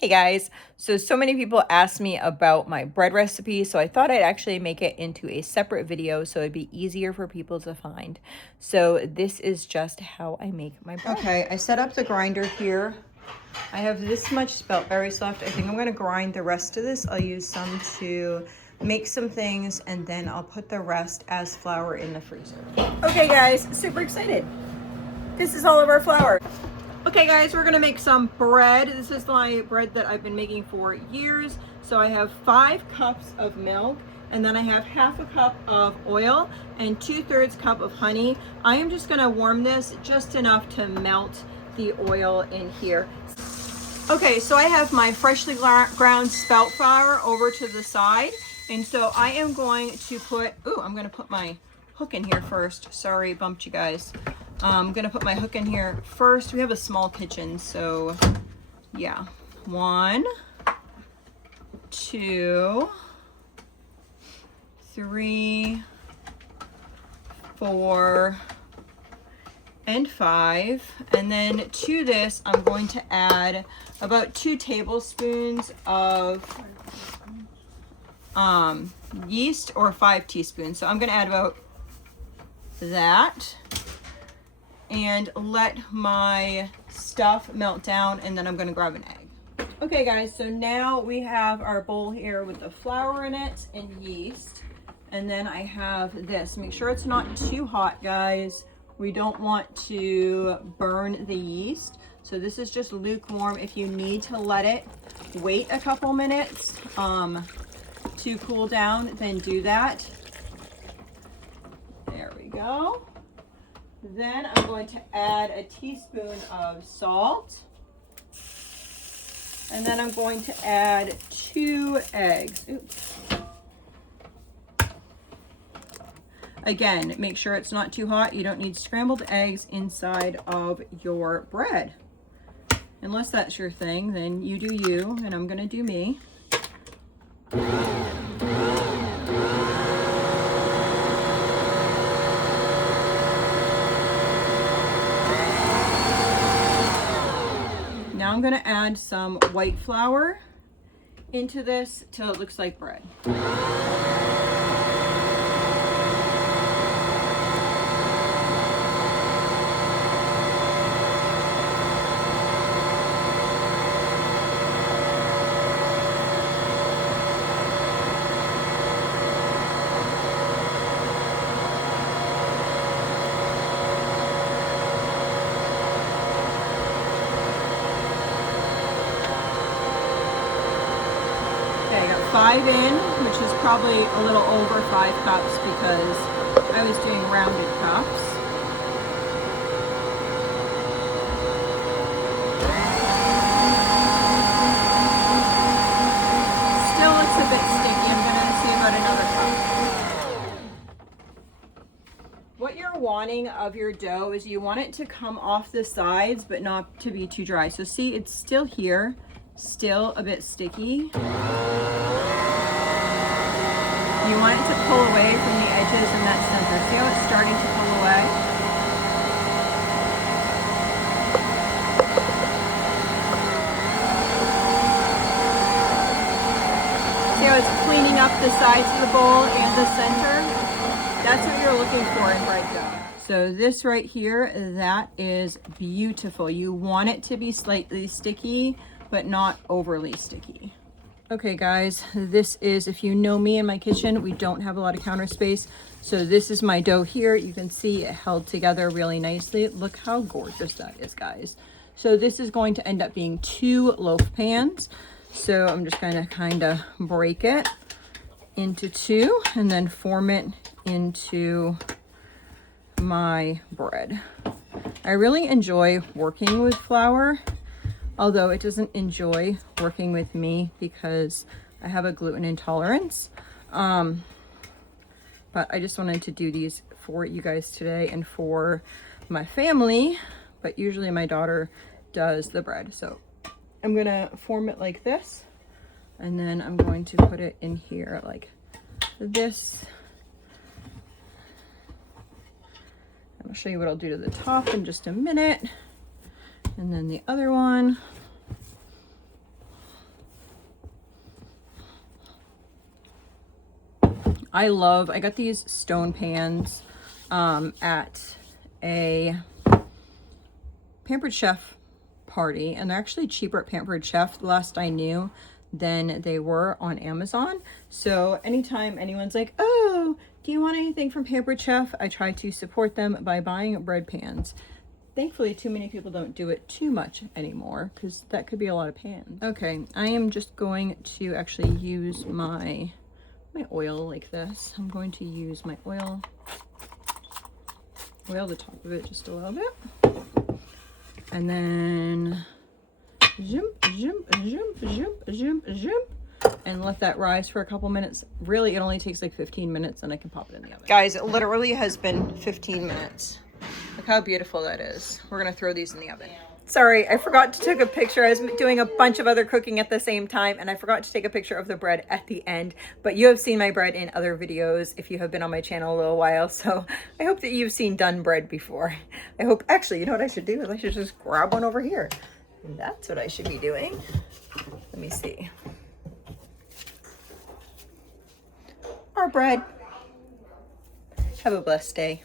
Hey guys, so many people asked me about my bread recipe, so I thought I'd actually make it into a separate video so it'd be easier for people to find. So this is just how I make my bread. Okay, I set up the grinder here. I have this much spelt berries left. I think I'm gonna grind the rest of this. I'll use some to make some things, and then I'll put the rest as flour in the freezer. Okay guys, super excited. This is all of our flour. Okay guys, we're gonna make some bread. This is my bread that I've been making for years. So I have 5 cups of milk, and then I have half a cup of oil and 2/3 cup of honey. I am just gonna warm this just enough to melt the oil in here. Okay, so I have my freshly ground spelt flour over to the side. And so I am going to put, I'm gonna put my hook in here first. Sorry, bumped you guys. I'm gonna put my hook in here first. We have a small kitchen, so yeah. 1, 2, 3, 4, and 5. And then to this, I'm going to add about 2 tablespoons of yeast, or 5 teaspoons. So I'm gonna add about that and let my stuff melt down, and then I'm gonna grab an egg. Okay guys, so now we have our bowl here with the flour in it and yeast. And then I have this. Make sure it's not too hot, guys. We don't want to burn the yeast. So this is just lukewarm. If you need to let it wait a couple minutes to cool down, then do that. There we go. Then I'm going to add a teaspoon of salt. And then I'm going to add 2 eggs. Oops. Again, make sure it's not too hot. You don't need scrambled eggs inside of your bread. Unless that's your thing, then you do you, and I'm gonna do me. Now I'm gonna add some white flour into this till it looks like bread. Okay, I got 5 in, which is probably a little over 5 cups because I was doing rounded cups. Still looks a bit sticky. I'm gonna see about another cup. What you're wanting of your dough is you want it to come off the sides, but not to be too dry. So see, it's still here, still a bit sticky. You want it to pull away from the edges in that center. See how it's starting to pull away? See how it's cleaning up the sides of the bowl and the center? That's what you're looking for in bread dough. So this right here, that is beautiful. You want it to be slightly sticky, but not overly sticky. Okay guys, this is, if you know me in my kitchen, we don't have a lot of counter space. So this is my dough here. You can see it held together really nicely. Look how gorgeous that is, guys. So this is going to end up being 2 loaf pans. So I'm just gonna kind of break it into 2 and then form it into my bread. I really enjoy working with flour, although it doesn't enjoy working with me because I have a gluten intolerance. But I just wanted to do these for you guys today and for my family, but usually my daughter does the bread. So I'm gonna form it like this, and then I'm going to put it in here like this. I'll show you what I'll do to the top in just a minute. And then the other one. I got these stone pans at a Pampered Chef party, and they're actually cheaper at Pampered Chef, the last I knew, than they were on Amazon. So anytime anyone's like, oh, do you want anything from Pampered Chef, I try to support them by buying bread pans. Thankfully, too many people don't do it too much anymore, because that could be a lot of pans. Okay, I am just going to actually use my oil like this. I'm going to use my oil the top of it just a little bit. And then and let that rise for a couple minutes. Really, it only takes like 15 minutes and I can pop it in the oven. Guys, it literally has been 15 minutes. Look how beautiful that is. We're gonna throw these in the oven. Sorry, I forgot to take a picture. I was doing a bunch of other cooking at the same time, and I forgot to take a picture of the bread at the end. But you have seen my bread in other videos if you have been on my channel a little while, so I hope that you've seen done bread before. I hope, actually, you know what I should do? I should just grab one over here. That's what I should be doing. Let me see. Our bread. Have a blessed day.